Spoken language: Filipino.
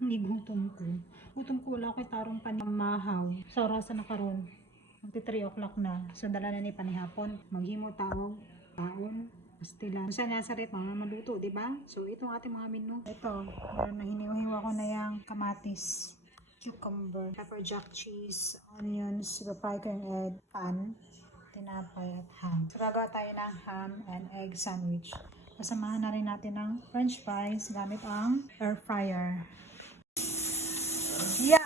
Hindi gutom ko. Gutom ko, wala ko tarong panamahaw. Sa orasan na karon. Magti 3 o'clock na. So dala na ni panihapon. Maghimo taog, taon, pastilan. Sa nasarit mga maluto, di ba? So itong ating mga menu. Ito, meron na hiniwa ko na yung kamatis, cucumber, pepper jack cheese, onions, fry ko yung egg, pan, tinapay at ham. So gagawa tayo ng ham and egg sandwich. Kasamahan na rin natin ng french fries gamit ang air fryer. Yeah!